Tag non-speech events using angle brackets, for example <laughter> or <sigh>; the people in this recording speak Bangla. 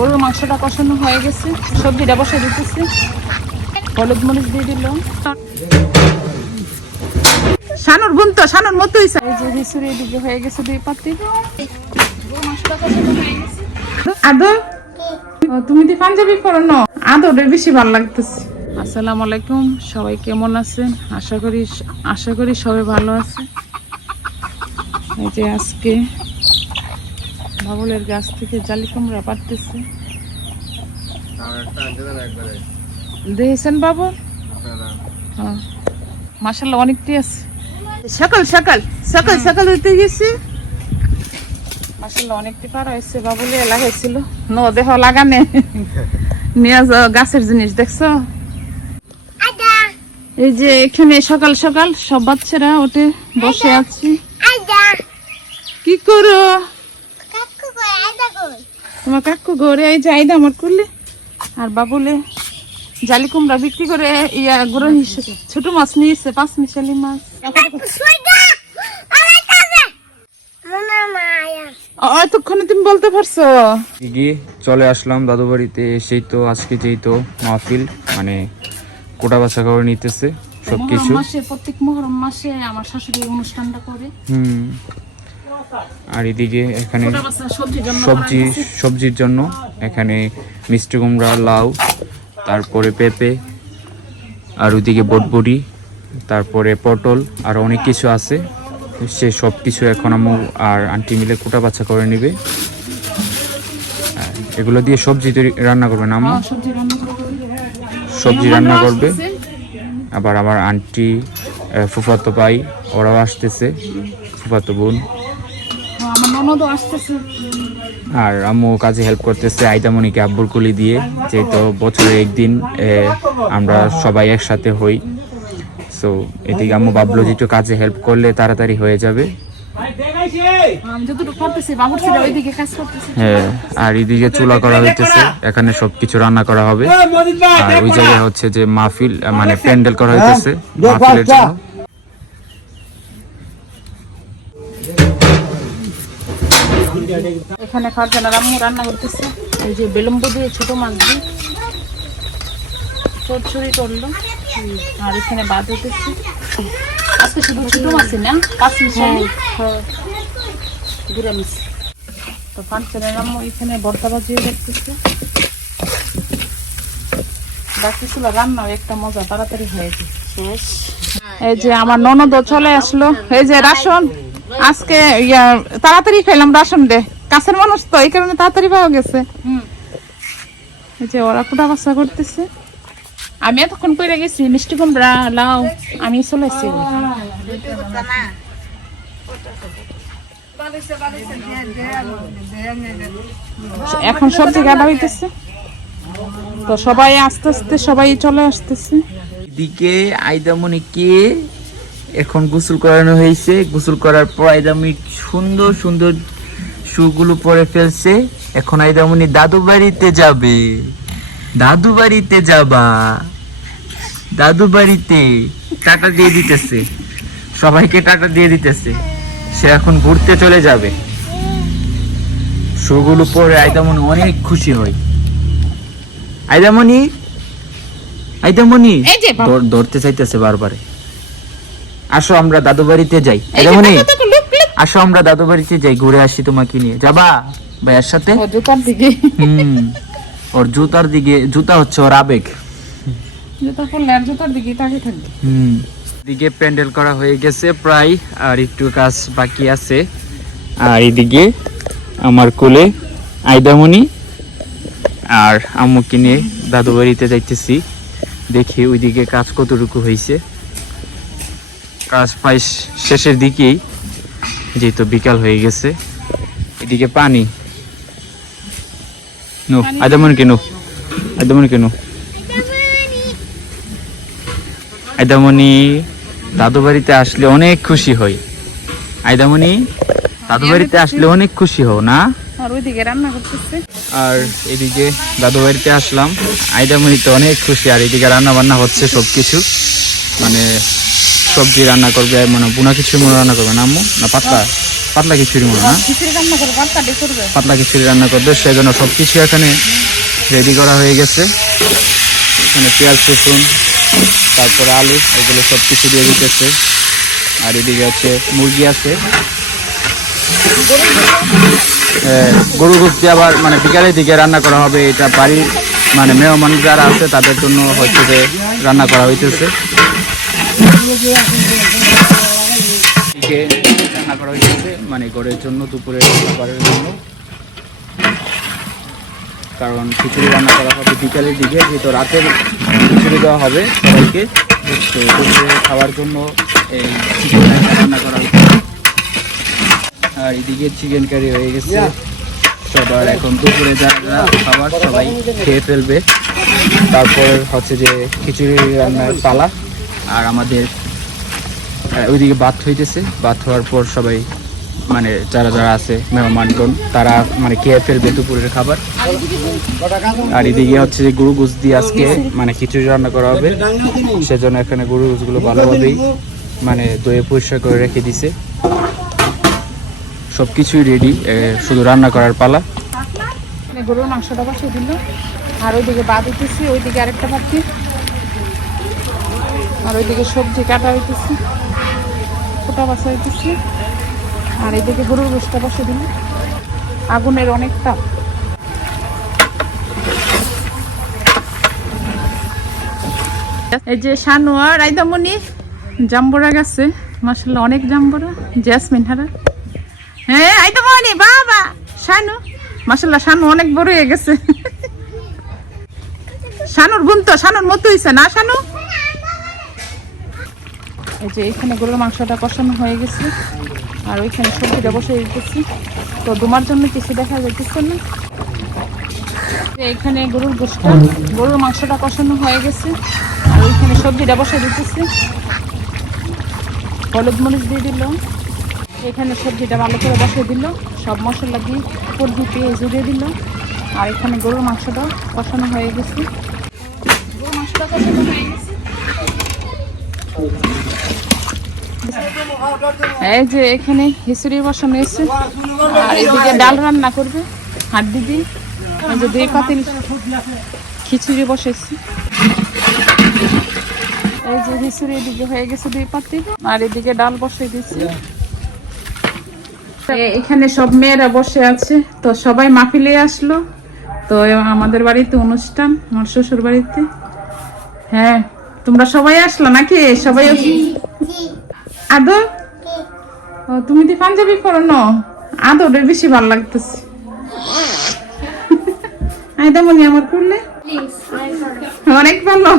গরুর মাংসটা কষানো হয়ে গেছে। সবজিটা বসে দিতেছি। হলুদ মরিচ দিয়ে দিল শানুর বোন তো, শানুর মতোই হয়েছে এই যে হয়ে গেছে দুই পাতি। আদর? তুমি তো পাঞ্জাবি পরো? না, আদরের বেশি ভালো লাগতেছে। আসসালামু আলাইকুম, সবাই কেমন আছেন? আশা করি আশা করি সবাই ভালো আছে এই যে আজকে বাবুলের গাছ থেকে জালি কুমড়া পারতেছে। দেখেছেন বাবু? হ্যাঁ। মাসাল্লাহ অনেকটাই আছে। সকাল সকাল সকাল সকাল উঠতে গেছি। মাসাল্লাহ অনেকটি পার হয়েছে। বাবুলে লাগাইছিল ন দেহ লাগানে নিয়ে যাও গাছের জিনিস দেখছ? এই যে এখানে সকাল সকাল সব বাচ্চারা ওঠে বসে আছি। কি করো? তোমার কাকু ঘরে এই আইদা আমার করলে আর বাবুলে জালি কুমড়া বিক্রি করে ইয়া গরু হিসেবে ছোট মাছ নিয়েছে পাঁচ মিশালি মাছ। এতক্ষণে তুমি বলতে পারছ? গিয়ে চলে আসলাম দাদু বাড়িতে এসেই তো আজকে যেই তো মাহফিল মানে কোটা বাছা করে নিতেছে সবকিছু। প্রত্যেক মহরম মাসে আমার শাশুড়ি অনুষ্ঠানটা করে। হুম। আর এদিকে এখানে সবজি সবজির জন্য। এখানে মিষ্টি কুমড়া লাউ তারপরে পেঁপে আর ওইদিকে বটবড়ি তারপরে পটল আর অনেক কিছু আছে। সে সব কিছু এখন আম্মু আর আন্টি মিলে কোটা বাচ্চা করে নিবে। এগুলো দিয়ে সবজি তৈরি রান্না করবে না আম্মু? হ্যাঁ, সবজি রান্না করবে। আবার আমার আন্টি ফুফাতো ভাই ওরাও আসতেছে। ফুফাতো বোন। ননদও আসতেছে। আর আম্মু কাজে হেল্প করতেছে আইদামণিকে আব্বুর কুলি দিয়ে যেহেতু বছরে একদিন আমরা সবাই একসাথে হই। সো এদিকে আম্মু ভাবলো যে একটু কাজে হেল্প করলে তাড়াতাড়ি হয়ে যাবে। হ্যাঁ আর এদিকে চুলা করা হইতেছে এখানে সবকিছু রান্না করা হবে। আর ওই জায়গায় হচ্ছে যে মাহফিল মানে প্যান্ডেল করা হইতেছে মাহফিলের জন্য। এখানে খাওয়ার জন্য রান্না করতেছে। এই যে বেলম্বু দিয়ে ছোট মাছ দিয়ে। চচ্চড়ি করল। আর এখানে বাদ হতেছে আজকে শুধু ছোট মাছই না পাঁচ মিশালি নিরামিষ। তো পাঁচজনের রাম্মু এখানে ভর্তা ভাজিও করতেছে ডাকতেছিল রান্নাও একটা মজা তাড়াতাড়ি হয়ে যায়। শেষ এই যে আমার ননদ চলে আসলো। এই যে রাশন আজকে ইয়া তাড়াতাড়ি খাইলাম রাশন দে। কাছের মানুষ তো এই কারণে তাড়াতাড়ি পাওয়া গেছে। এই যে ওরা কুটা বাসা করতেছে। আমি এতক্ষণ কইরা গেছি মিষ্টি কুমড়া লাউ আমি চলে এসেছি এখন সবজি কাটা হইতেছে। তো সবাই আস্তে আস্তে সবাই চলে আসতেছে। এদিকে আইদামণিকে এখন গোসল করানো হয়েছে। গোসল করার পর আইদামণি সুন্দর সুন্দর শুগুলো পরে ফেলছে। এখন আইদামনি দাদু বাড়িতে যাবে। দাদু বাড়িতে যাবা। দাদু বাড়িতে টাটা দিয়ে দিতেছে। সবাইকে টাটা দিয়ে দিতেছে। সে এখন ঘুরতে চলে যাবে। শুগুলো পরে আইদামণি অনেক খুশি হয়। আইদামনি আইদামনি ধরতে চাইতেছে বারবারে। আসো আমরা দাদু বাড়িতে যাই। আসো আমরা দাদু বাড়িতে যাই ঘুরে আসি তোমাকে নিয়ে। যাবা ভাইয়ার সাথে? হুম। ওর জুতার দিকে জুতা হচ্ছে ওর আবেগ। দিকে প্যান্ডেল করা হয়ে গেছে প্রায় আর একটু কাজ বাকি আছে। আর এদিকে আমার কোলে আইদামণি আর আম্মুকে নিয়ে দাদু বাড়িতে যাইতেছি। দেখি ওইদিকে কাজ কতটুকু হয়েছে কাজ প্রায় শেষের দিকেই যেহেতু বিকাল হয়ে গেছে। এদিকে পানি। নো আইদামণি কেন আইদামণি কেন আইদামণি দাদু বাড়িতে আসলে অনেক খুশি হই আইদামণি দাদু বাড়িতে আসলে অনেক খুশি হও না? আর ওইদিকে রান্না করতেছে। আর এদিকে দাদু বাড়িতে আসলাম। আইদামণি তো অনেক খুশি আর এদিকে রান্না বান্না হচ্ছে সব কিছু মানে সবজি রান্না করবে মানে বুনা কিছু মনে রান্না করবে না আম্মু? না পাতলা? পাতলা খিচুড়ি মনে না? খিচুড়ি পাতলা খিচুড়ি রান্না করবে সেজন্য সব কিছু এখানে রেডি করা হয়ে গেছে। এখানে পেঁয়াজ রসুন তারপরে আলু এগুলো সব কিছু দিয়ে দিতেছে। আর এদিকে আছে মুরগি আছে। গরু গুস্তি আবার মানে বিকালের দিকে রান্না করা হবে এটা বাড়ির মানে মেহমান যারা আছে তাদের জন্য হচ্ছে যে রান্না করা হইতেছে। রান্না করা হইতেছে মানে ঘরের জন্য দুপুরের খাবারের জন্য কারণ খিচুড়ি রান্না করা হবে বিকালের দিকে যেহেতু রাতের খিচুড়ি দেওয়া হবে সবাইকে তো দুপুরে খাওয়ার জন্য এই চিকেন রান্না করা হচ্ছে আর এদিকে চিকেন কারি হয়ে গেছে সবার এখন দুপুরে যা যা খাবার সবাই খেয়ে ফেলবে তারপর হচ্ছে যে খিচুড়ি রান্নার পালা। আর আমাদের ওইদিকে ভাত হইতেছে। ভাত হওয়ার পর সবাই মানে যারা যারা আছে মেহমানগণ তারা মানে খেয়ে ফেলবে দুপুরের খাবার। আর এদিকে হচ্ছে যে গরু গুছ দিয়ে আজকে মানে খিচুড়ি রান্না করা হবে। সেজন্য এখানে গরু গুছগুলো ভালোভাবেই মানে দইয়ে পরিষ্কার করে রেখে দিছে। সব কিছুই রেডি শুধু রান্না করার পালা। মানে গরুর মাংসটা বসিয়ে দিল। আর ওইদিকে বাদ হইতেছি, ওইদিকে আরেকটা পাচ্ছি আর ওইদিকে সবজি কাটা হইতেছি ফোটা বাসা হইতেছি। আর এইদিকে গরুর গোষ্ঠটা বসে দিল আগুনের অনেক তাপ। এই যে শানুয়া রাইদামণি, জাম্বুরা গেছে। মাসাল্লাহ অনেক জাম্বুরা। জেসমিন হারা। হ্যাঁ আইদামণি বাবা, শানু। মাসাল্লাহ শানু অনেক বড় হয়ে গেছে। শানুর বোন তো, শানুর মতো হয়েছে না, শানু? এই যে এখানে গরুর মাংসটা কষানো হয়ে গেছে। আর ওইখানে সবজিটা বসে দিতেছি। তো তোমার জন্য কিছু দেখা যাইতেছে না। এখানে গরুর গোষ্ঠটা গরুর মাংসটা কষানো হয়ে গেছে। আর ওইখানে সবজিটা বসে দিতেছি। হলুদ মরিচ দিয়ে দিল। এখানে সবজিটা ভালো করে বসে দিল। সব মশলা দিয়ে উপর দিয়ে পেঁয়াজ দিয়ে দিল। আর এখানে গরুর মাংসটা কষানো হয়ে গেছে। গরুর মাংসটা কষানো হয়ে গেছে। এই যে এখানে খিচুড়ি বসানো এসে আর এদিকে ডাল রান্না করবে হাত দিদি এই যে দুই খিচুড়ি বসেছি। এই যে খিচুড়ি এদিকে হয়ে গেছে দুই পাতিল, আর এদিকে ডাল বসে দিয়েছি। এখানে সব মেয়েরা বসে আছে। তো সবাই মাহফিলে আসলো। তো আমাদের বাড়িতে অনুষ্ঠান, আমার শ্বশুর বাড়িতে হ্যাঁ। তোমরা সবাই আসলো নাকি? সবাই আদো? তুমি তো পাঞ্জাবি পরো? না। আদরের বেশি ভালো লাগতেছে। <laughs> আইদামনি আমার করলে? অনেক ভালো।